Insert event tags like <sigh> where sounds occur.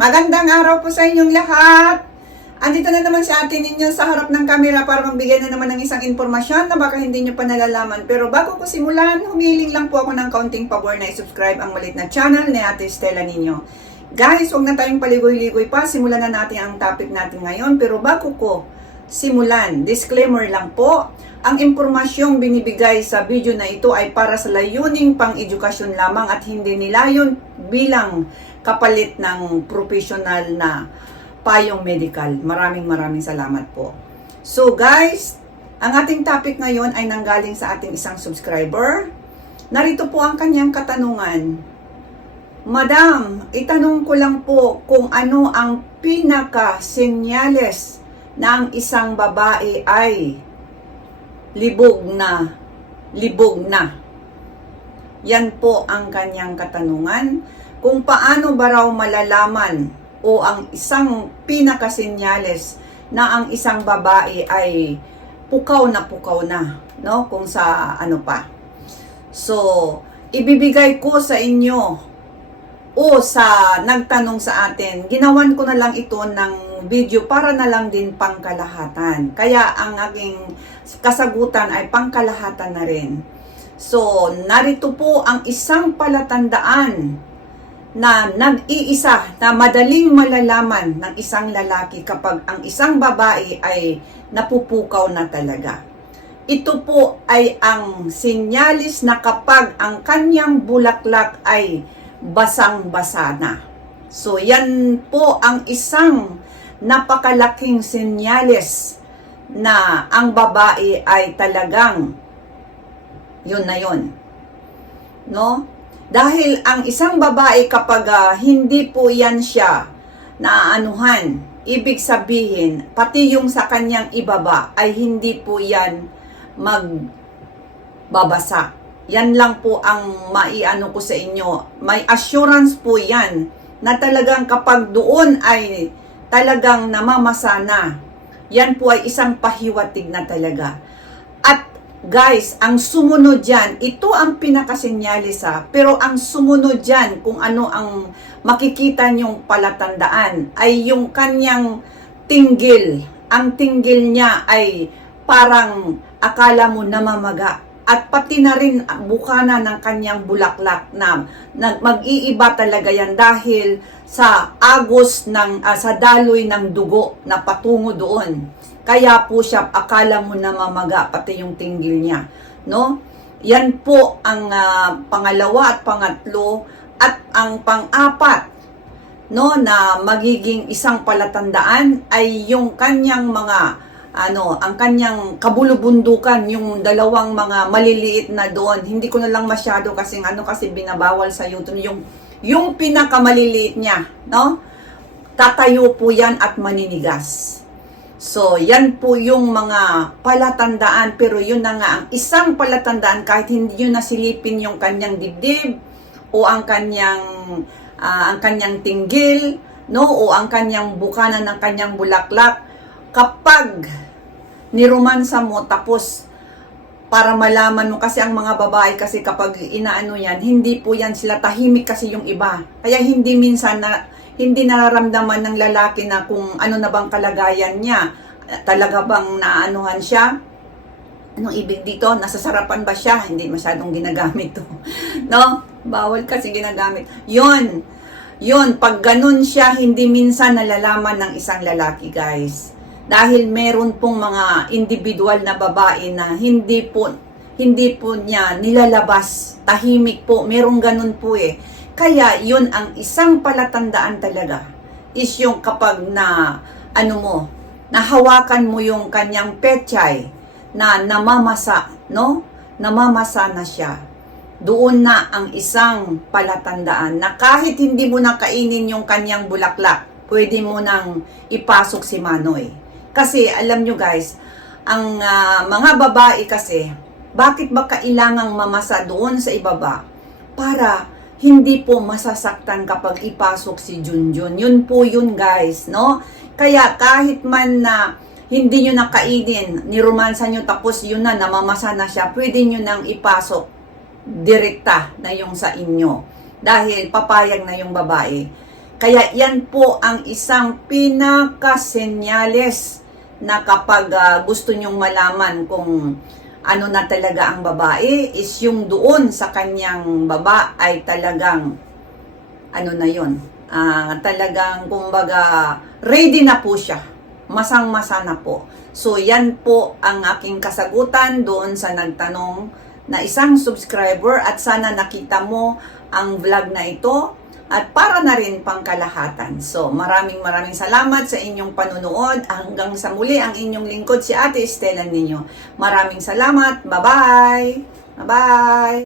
Magandang araw po sa inyong lahat. Andito na naman si ate ninyo sa harap ng camera para magbigay na naman ng isang impormasyon na baka hindi nyo pa nalalaman. Pero bago ko simulan, humiling lang po ako ng kaunting pabor na i-subscribe ang malit na channel ni ate Stella ninyo. Guys, huwag na tayong paligoy-ligoy pa. Simulan na natin ang topic natin ngayon. Pero bago ko simulan, disclaimer lang po, ang impormasyong binibigay sa video na ito ay para sa layuning pang-edukasyon lamang at hindi nilayon bilang kapalit ng professional na payong medical. Maraming maraming salamat po. So guys, ang ating topic ngayon ay nanggaling sa ating isang subscriber. Narito po ang kanyang katanungan. Madam, itanong ko lang po kung ano ang pinaka-senyales na ang isang babae ay libog na, libog na. Yan po ang kanyang katanungan. Kung paano ba raw malalaman o ang isang pinakasenyales na ang isang babae ay pukaw na pukaw na, no? Kung sa ano pa. So, ibibigay ko sa inyo o sa nagtanong sa atin, ginawan ko na lang ito ng video para na lang din pangkalahatan. Kaya ang aking kasagutan ay pangkalahatan na rin. So, narito po ang isang palatandaan na nag-iisa na madaling malalaman ng isang lalaki kapag ang isang babae ay napupukaw na talaga. Ito po ay ang sinyalis na kapag ang kanyang bulaklak ay basang-basa na. So yan po ang isang napakalaking sinyalis na ang babae ay talagang yun na yun. No? Dahil ang isang babae kapag ah, hindi po yan siya naaanuhan, ibig sabihin, pati yung sa kanyang ibaba ay hindi po yan magbabasa. Yan lang po ang maiano ko sa inyo. May assurance po yan na talagang kapag doon ay talagang namamasa na, yan po ay isang pahiwatig na talaga. Guys, ang sumunod dyan, ito ang pinakasenyalis ha, pero ang sumunod dyan, kung ano ang makikita nyong palatandaan, ay yung kanyang tinggil. Ang tinggil niya ay parang akala mo namamaga at pati na rin bukana ng kanyang bulaklak na, mag-iiba talaga yan dahil sa agos ng ah, sa daloy ng dugo na patungo doon. Kaya po siya akala mo na mamaga pati yung tinggil niya, no? Yan po ang ah, pangalawa at pangatlo at ang pang-apat no na magiging isang palatandaan ay yung kanyang mga ano, ang kanyang kabulubundukan, yung dalawang mga maliliit na doon. Hindi ko na lang masyado kasi ano kasi binabawal sa YouTube yung yung pinakamaliliit niya, no? Tatayo po yan at maninigas. So, yan po yung mga palatandaan, pero yun na nga, ang isang palatandaan, kahit hindi yun nasilipin yung kanyang dibdib, o ang kanyang, ah, ang kanyang tinggil, no, o ang kanyang bukana ng kanyang bulaklak, kapag niromansa mo, tapos para malaman mo kasi ang mga babae kasi kapag inaano yan, hindi po yan sila tahimik kasi yung iba. Kaya hindi minsan na hindi nararamdaman ng lalaki na kung ano na bang kalagayan niya. Talaga bang naanuhan siya? Anong ibig dito? Nasasarapan ba siya? Hindi masyadong ginagamit to. <laughs> no? Bawal kasi ginagamit. Yon. Yon, pag ganun siya, hindi minsan nalalaman ng isang lalaki, guys dahil meron pong mga individual na babae na hindi po hindi po niya nilalabas. Tahimik po merong ganun po eh. Kaya yun ang isang palatandaan talaga is yung kapag na ano mo nahawakan mo yung kanyang pechay na namamasa no? Namamasa na siya. Doon na ang isang palatandaan na kahit hindi mo na kainin yung kanyang bulaklak pwede mo nang ipasok si Manoy kasi alam nyo guys, ang ah, mga babae kasi, bakit ba kailangang mamasa doon sa ibaba? Para hindi po masasaktan kapag ipasok si Junjun. Yun po yun guys, no? Kaya kahit man na hindi nyo nakainin, niromansa nyo tapos yun na, namamasa na siya, pwede nyo nang ipasok direkta na yung sa inyo. Dahil papayag na yung babae. Kaya yan po ang isang pinakasenyales na kapag ah, gusto nyong malaman kung ano na talaga ang babae is yung doon sa kanyang baba ay talagang ano na yon ah talagang kumbaga ready na po siya. Masang-masa na po. So yan po ang aking kasagutan doon sa nagtanong na isang subscriber at sana nakita mo ang vlog na ito at para na rin pang kalahatan. So, maraming maraming salamat sa inyong panunood. Hanggang sa muli, ang inyong lingkod si Ate Estela ninyo. Maraming salamat. Bye-bye! Bye-bye!